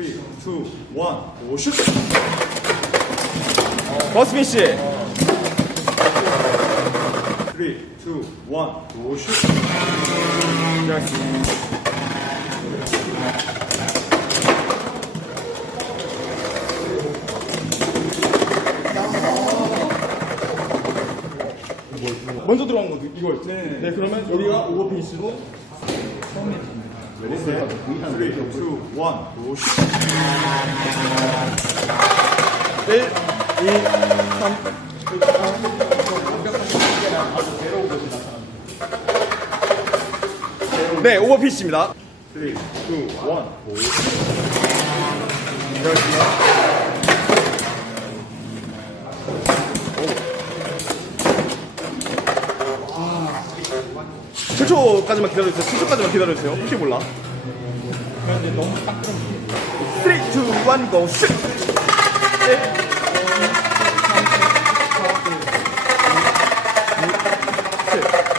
3, 2, 1, 오, 슛! 버스피시 3, 2, 1, 오, 슛! 먼저 들어간 거 이걸 네, 네 그러면 여기가 오버피니시로 3, Wednesday, three, two, one. 1, 2, 3. 네, 오버피치입니다. 3, 2, 1. 고맙습니다. 7초까지만 기다려주세요. 7초까지만 기다려주세요. 혹시 몰라. 그런데 너무 딱 3, 2, 1, go, 슛! 네.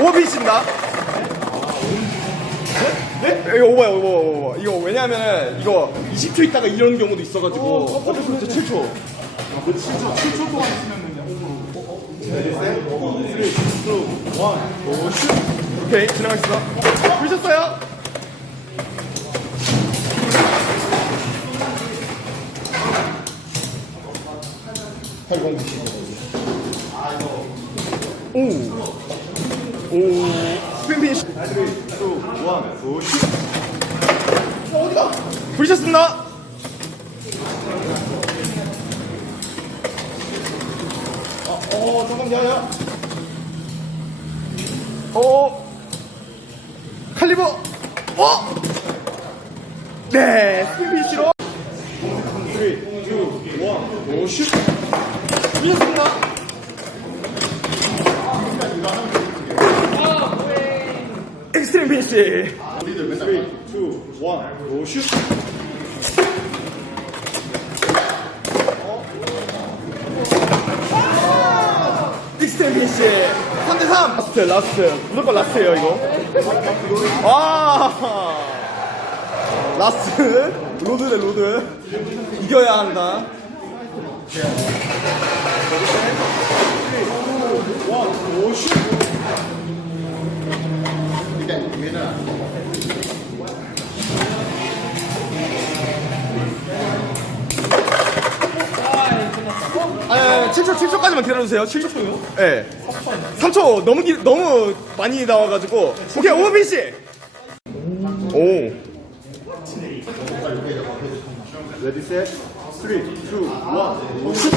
오버피시입니다. 네? 네? 이거 오버야, 오버, 오버. 이거 왜냐면 이거 20초 있다가 이런 경우도 있어가지고 어쩔 수 없죠, 7초. 7초 동안 있으면 그냥 셋, 3, 2, 1, 오, 슛! 오케이, 진행하겠습니다. 보셨어요? 오. 오. 스핀 피니쉬. 3, 2, 1, 오, 슛! 어디가? 부르셨습니다. 어, 어, 잠깐, 야, 야. 어. 어! 네, 스피시로 3, 2, 1, 오, 슛! 부르셨습니다. 엑스트림 피니쉬. 3, 2, 1, 오, 슛! 익스트림 피니쉬 3대 3 라스트 라스트. 무조건 라스트예요 이거. 아! 라스트. 로드 대 로드. 이겨야 한다. 오, 슛! 아 7초 7초까지만 기다려주세요 7초요? 예 3초 너무 기, 너무 많이 나와가지고 오케이 오비씨 오 레디 셋, 3, 2, 1, 오, 슛!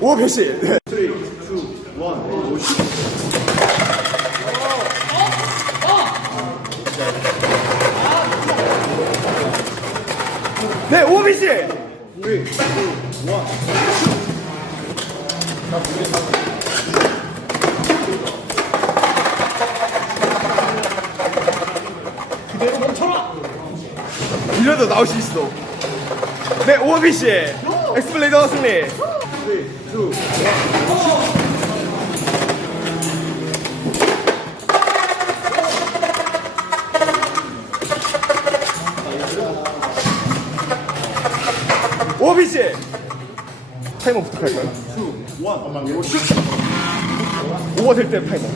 오비씨 네. 3, 2, 1, 오, 슛! 네 오비씨 3, 2, 1, 이래도 나올 수 있어. 네 오비 씨. 엑스플레이더 승리. 3, 2, 1, 오비씨 타이머 부탁할까요? 2, 1, 오, 슛! 오버 될 때 타이머.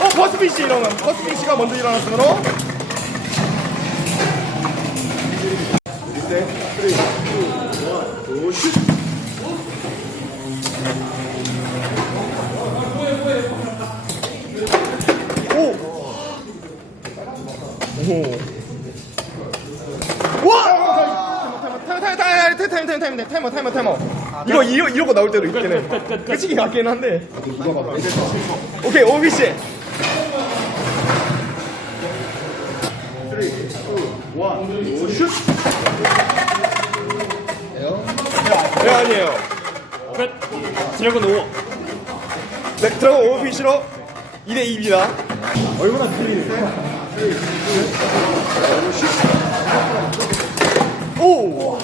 어, 버스피시 일어나. 버스피시가 먼저 일어났으므로. 타임 타임 타임 타임 타임 타이머 타이머 타이머 이거 이거 이러고 나올 때도 있긴 해. 끝이기 같긴 한데. 오케이 오비 씨. 3, 2, 1, 오슛 아니에요. 끝 드래곤 5 네, 드래곤 5비시로 2대 2입니다. 얼마나 틀리네 오!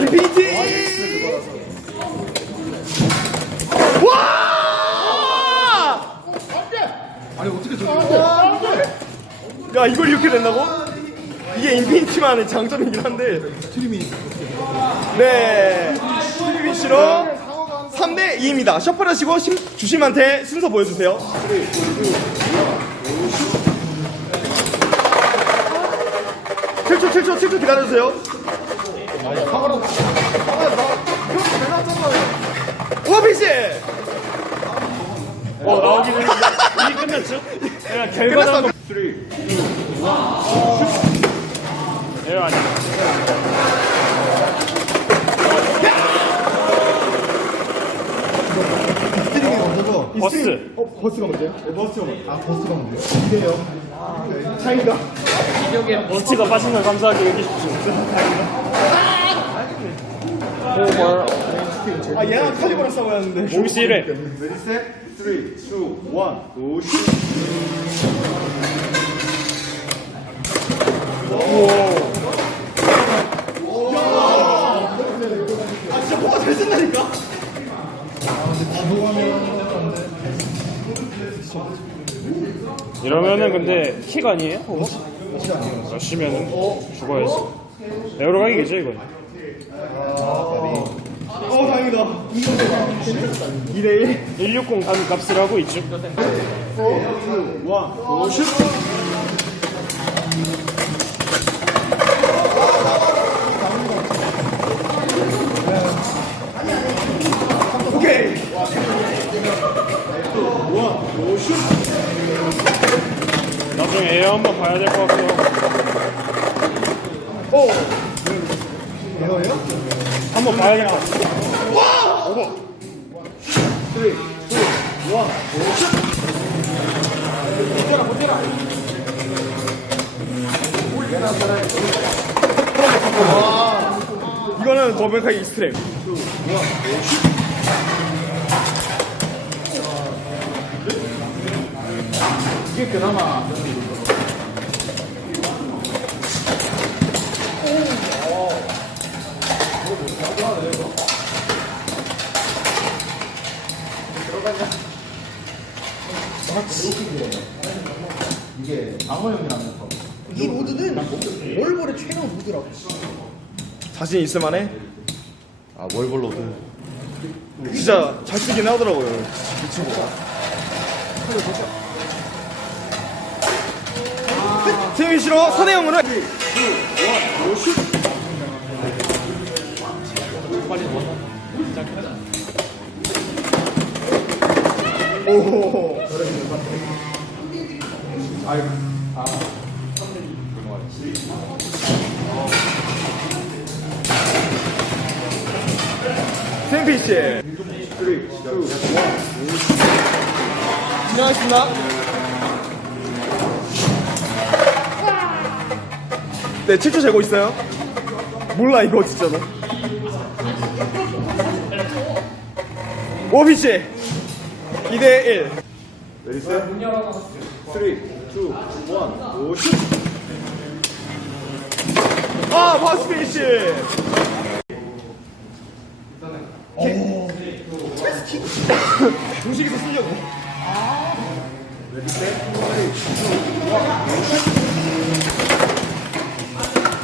인피니티! 와! 아니 어떻게 저렇게 야, 이걸 이렇게 된다고? 이게 인피니티만의 장점이긴 한데. 트림이 네. 씨로 3대 2입니다. 셔플하시고 심- 주심한테 순서 보여주세요. 칠초칠초칠초 기다려주세요. 오비 씨! 어 나오긴 했는데 이미 끝났죠? 결과는 한번 3예 아니 먼저죠 버스. 어, 버스가 먼저요? 네, 버스가 먼저 아 버스가 먼저 이래요. 차이가. 버스가 빠진 걸 감사하게 여기십시오 아, 얘랑 칼리버랑 싸워야 하는데. 1회 레디 셋3 2 1 고 슛 아, 진짜 뭐가 잘 쓴다니까? 이러면은 근데 킥 아니에요? 그거? 러시면은 죽어야지 에어로 가기겠죠 이건 어, 다행이다. 2대1. 160간 값을 하고 있죠 1 고슛 오케이. 1 고슛 나중에 에어 한번 봐야 될 것 같고 오. 이거예요? 한번 봐야겠다 3 2 1 고슛 이거는 더블카이 익스트림. 이게 그나마 이게 방어형이라면서 이 로드는 월볼의 최강 로드라고. 자신 있을 만 해? 아, 월볼로드. 진짜 잘 쓰긴 하더라고요. 이 친구가. 세미 씨로 선혜 형으로 오. 세미 씨. 3 2 1 진행하겠습니다. 네, 7초 재고 있어요. 몰라, 이거 진짜로. 오비씨 2대1. 레디 셋 3 2 1 고슛 아, 파스 피니시. 중식에서 쓰려고.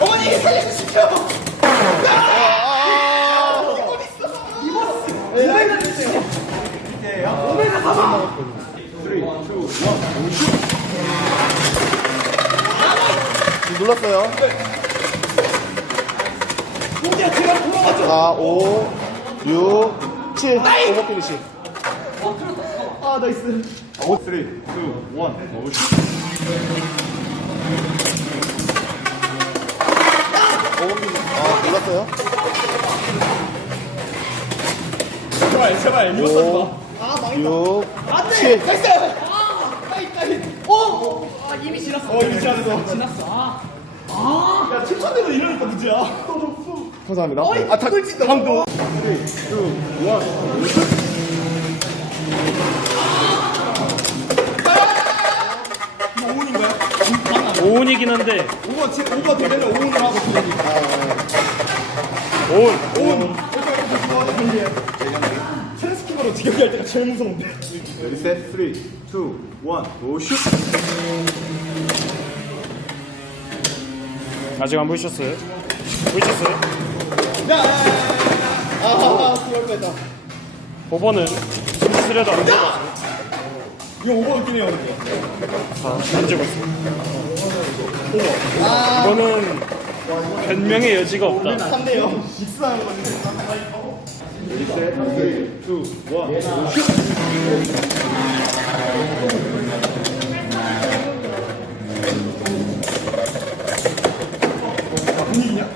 어머니 살려주십시오. 눌렀어요. 4, 5, 6, 7. 오버 피니시. 아, 나이스. 3 2 1 고슛 아, 눌렀어요? 제발, 제발, 눌렀어. 6, 7. 나이스! 아, 따이, 따이. 오! 아 이미 지났어. 어, 이미 지났어. 지났어. 아. 야, 7천대도 이러니까 문제야. 감사합니다. 아, 다, 다음도. 5운이긴 한데 5번, 7, 5번 되면 5번 하고 들어오니까. 온! 온! 트랜스키버로 지격할 때가 제일 무서운데. Ready, set, 3, 2, 1, go shoot! 아직 안 보이셨어요? 보이셨어요? 야! 아하하, 그럴 뻔했다. 5번은 숨짓을 해도 안 들어가서 이거 오버 느낌이에요, 근데. 다 던지고 있어요. 이거는 변명의 여지가 없다. 3대0. 익스하는 건데. Ready, set, 3, 2, 1, go shoot! 분위기냐?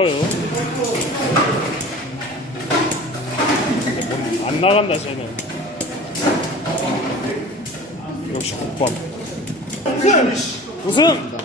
좋아요. 안 나간다 쟤는. 역시 국밥. 우승! 우승!